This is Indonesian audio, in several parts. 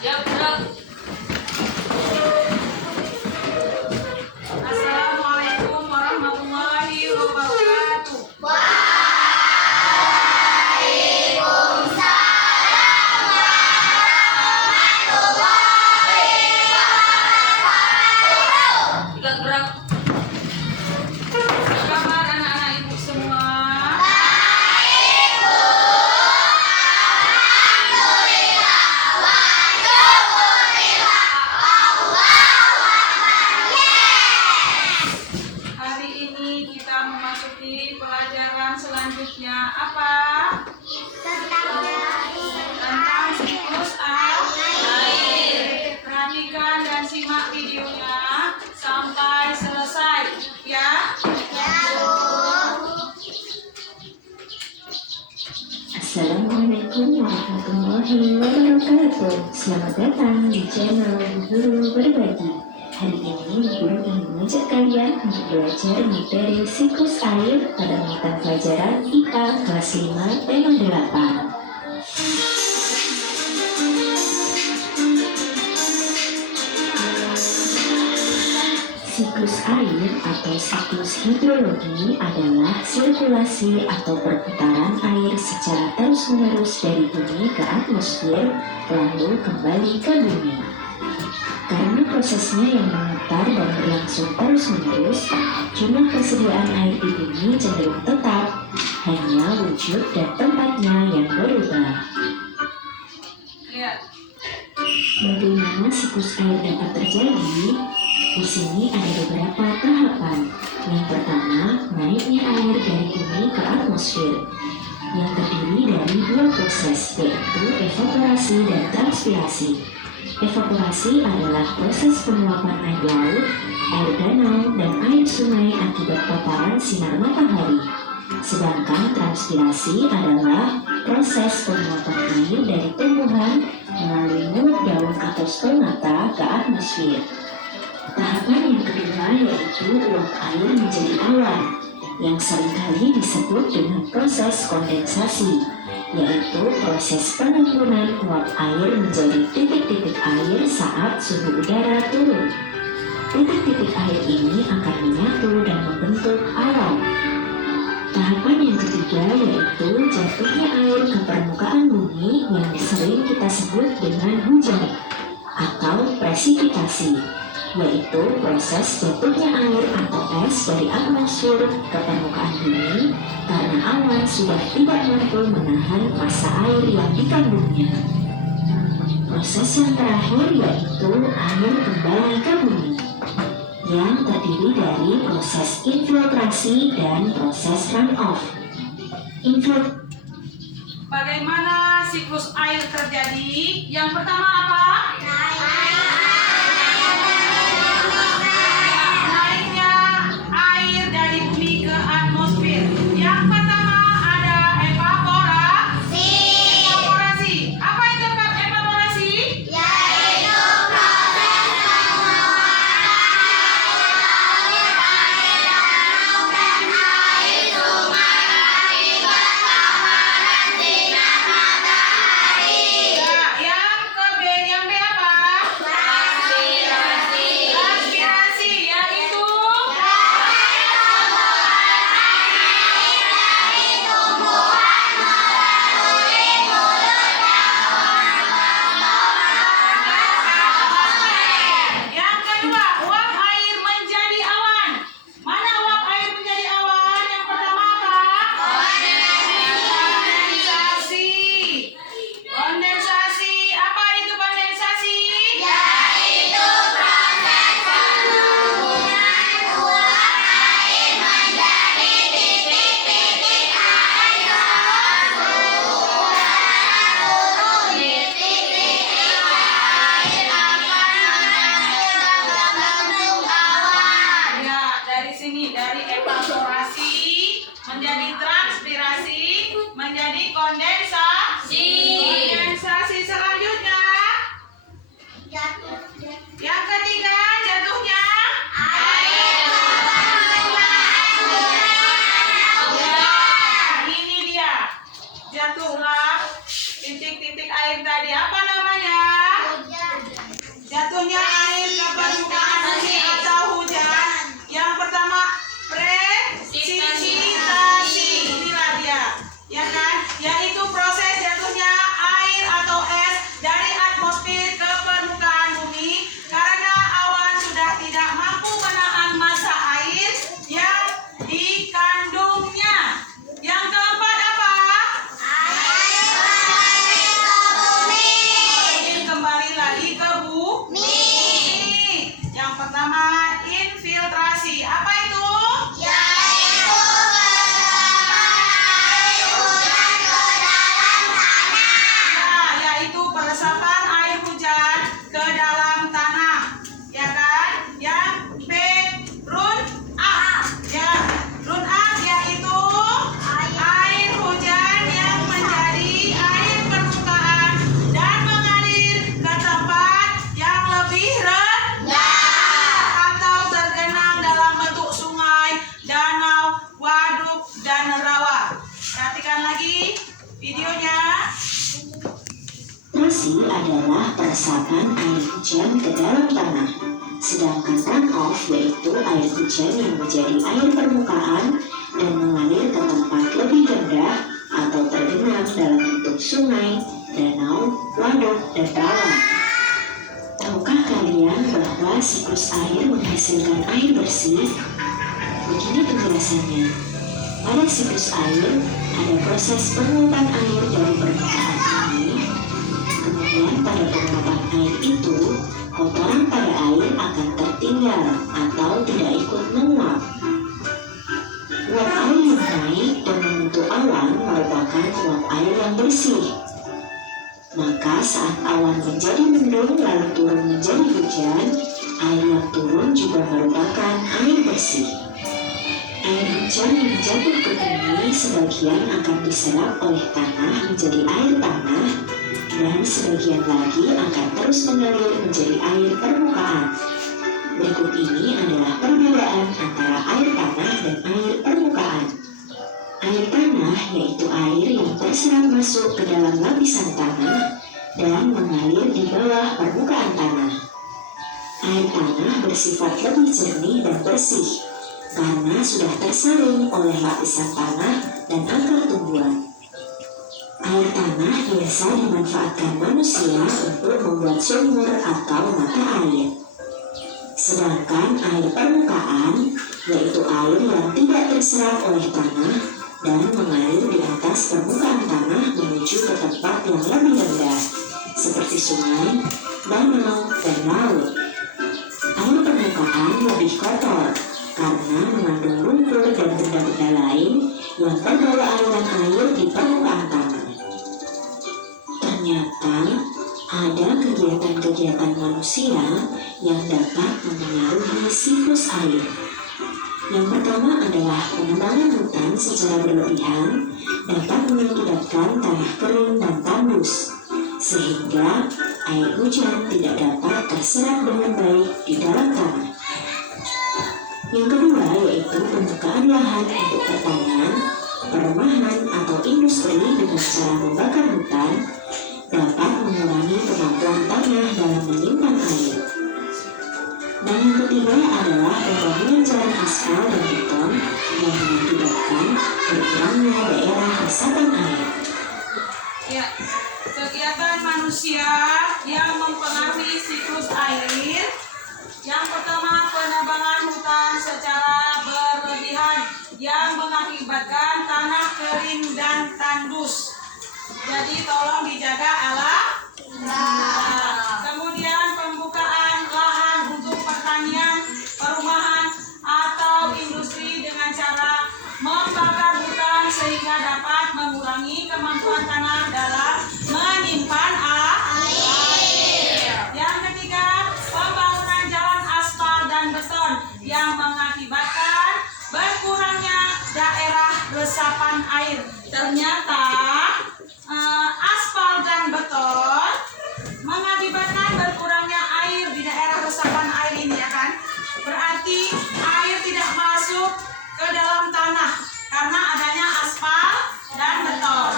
Ya, gerak. Assalamualaikum warahmatullahi wabarakatuh. Tidak gerak. Apa kabar anak-anak ibu semua? Hari ini kita memasuki pelajaran selanjutnya apa? Tentang siklus air. Perhatikan dan simak videonya sampai selesai, ya. Assalamualaikum warahmatullahi wabarakatuh. Selamat datang di channel Guru Berbagi. Hari ini Guru ingin mengajak kalian untuk belajar materi siklus air pada mata pelajaran IPA kelas 5 tema 8. Siklus air atau siklus hidrologi adalah sirkulasi atau perputaran air secara terus-menerus dari bumi ke atmosfer lalu kembali ke bumi. Karena prosesnya yang memutar dan berlangsung terus-menerus, jumlah persediaan air di bumi cenderung tetap, hanya wujud dan tempatnya yang berubah. Lihat. Bagaimana siklus air dapat terjadi? Di sini ada beberapa tahapan. Yang pertama, naiknya air dari bumi ke atmosfer, yang terdiri dari dua proses, yaitu evaporasi dan transpirasi. Evaporasi adalah proses penguapan air laut, air danau, dan air sungai akibat paparan sinar matahari. Sedangkan transpirasi adalah proses penguapan air dari tumbuhan melalui mulut daun atau stomata ke atmosfer. Tahapan yang kedua yaitu uap air menjadi awan, yang seringkali disebut dengan proses kondensasi, yaitu proses penimbunan uap air menjadi titik-titik air saat suhu udara turun. Titik-titik air ini akan menyatu dan membentuk awan. Tahapan yang ketiga yaitu jatuhnya air ke permukaan bumi yang sering kita sebut dengan hujan atau presipitasi, yaitu proses jatuhnya air atau es dari atmosfer ke permukaan bumi karena awan sudah tidak mampu menahan massa air yang dikandungnya. Proses yang terakhir yaitu air kembali ke bumi, yang terdiri dari proses infiltrasi dan proses runoff. Bagaimana siklus air terjadi? Yang pertama apa? Naiknya air dari bumi ke atmosfer. Yang pertama ada evaporasi. Apa itu evaporasi? Yang B apa? Transpirasi, yaitu yang kedua, uap air menjadi awan. Mana uap air menjadi awan? Yang pertama apa? Kondensasi. Kondensasi, apa itu kondensasi? Ya, dari sini, dari evaporasi menjadi transpirasi menjadi kondensasi. Kondensasi selanjutnya. Yang ketiga, jatuhnya Ya, ini dia. Jatuhlah titik-titik air tadi. Apa namanya? peresapan air hujan ke dalam tanah, ya kan? Yang B, run up, ya. Run up yaitu air hujan yang menjadi air permukaan dan mengalir ke tempat yang lebih rendah atau tergenang dalam bentuk sungai, danau, waduk, dan rawa. Perhatikan lagi videonya. Trasi adalah peresapan air hujan ke dalam tanah, sedangkan runoff yaitu air hujan yang menjadi air permukaan dan mengalir ke tempat lebih rendah atau tergenang dalam bentuk sungai, danau, waduk, dan rawa. Tahukah kalian bahwa siklus air menghasilkan air bersih? Begini penjelasannya. Pada siklus air, ada proses penguapan air dari permukaan bumi. Kemudian pada penguapan air itu, kotoran pada air akan tertinggal atau tidak ikut menguap. Uap air yang naik dan membentuk awan merupakan uap air yang bersih. Maka saat awan menjadi mendung lalu turun menjadi hujan, air yang turun juga merupakan air bersih. Air hujan yang jatuh ke bumi sebagian akan diserap oleh tanah menjadi air tanah, dan sebagian lagi akan terus mengalir menjadi air permukaan. Berikut ini adalah perbedaan antara air tanah dan air permukaan. Air tanah yaitu air yang terserap masuk ke dalam lapisan tanah dan mengalir di bawah permukaan tanah. Air tanah bersifat lebih jernih dan bersih karena sudah tersaring oleh lapisan tanah dan akar tumbuhan. Air tanah biasa dimanfaatkan manusia untuk membuat sumur atau mata air. Sedangkan air permukaan yaitu air yang tidak terserap oleh tanah dan mengalir di atas permukaan tanah menuju ke tempat yang lebih rendah, seperti sungai, danau, dan laut. Air permukaan lebih kotor karena mengandung lumpur dan benda-benda lain yang terbawa aliran air di permukaan tanah. Ternyata ada kegiatan-kegiatan manusia yang dapat memengaruhi siklus air. Yang pertama adalah penebangan hutan secara berlebihan dapat mengakibatkan tanah kering dan tandus, sehingga air hujan tidak dapat terserap dengan baik di dalam tanah. Yang kedua yaitu pembukaan lahan untuk pertanian, perumahan atau industri dengan cara membakar hutan dapat mengurangi kemampuan tanah dalam menyimpan air. Dan yang ketiga adalah pembangunan jalan aspal dan beton yang mengakibatkan berkurangnya daerah resapan air. Ya, kegiatan manusia yang mempengaruhi siklus air. Yang pertama, penebangan hutan secara berlebihan yang mengakibatkan tanah kering dan tandus. Jadi tolong dijaga alam. Kemudian pembukaan lahan untuk pertanian, perumahan, atau industri dengan cara membakar hutan sehingga dapat mengurangi kemampuan tanah dalam menyimpan air. Yang ketiga, pembangunan jalan aspal dan beton yang mengakibatkan berkurangnya daerah resapan air. Ternyata aspal dan beton mengakibatkan berkurangnya air di daerah resapan air ini, ya kan? Berarti air tidak masuk ke dalam tanah karena adanya aspal dan beton.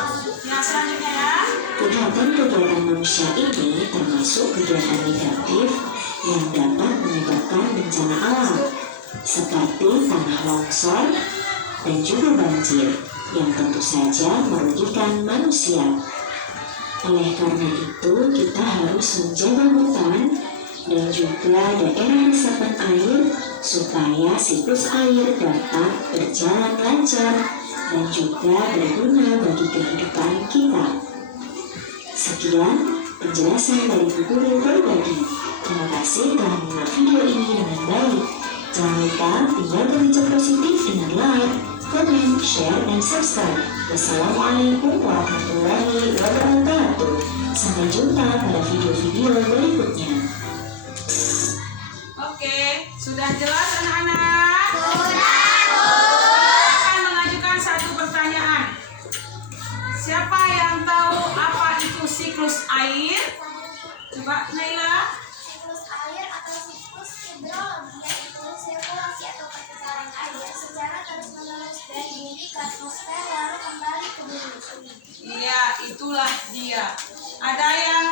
Yang selanjutnya ya. Kegiatan-kegiatan manusia ini termasuk kegiatan negatif yang dapat menyebabkan bencana alam seperti tanah longsor dan juga banjir yang tentu saja merugikan manusia. Oleh karena itu, kita harus menjaga hutan dan juga daerah resapan air supaya siklus air dapat berjalan lancar dan juga berguna bagi kehidupan kita. Sekian penjelasan dari Bu Guru berbagi. Terima kasih telah menonton video ini dengan baik. Jangan lupa tinggalkan jejak positif dengan like, komen, share, dan subscribe. Wassalamualaikum warahmatullahi wabarakatuh. Sampai jumpa pada video-video berikutnya. Oke, sudah jelas anak-anak? Akan mengajukan satu pertanyaan. Siapa yang tahu apa itu siklus air? Coba Naila. Siklus air atau siklus hidrologi yaitu sirkulasi atau perputaran air secara terus-menerus dari bumi ke atmosfer lalu kembali ke bumi. Iya, itulah dia. Ada yang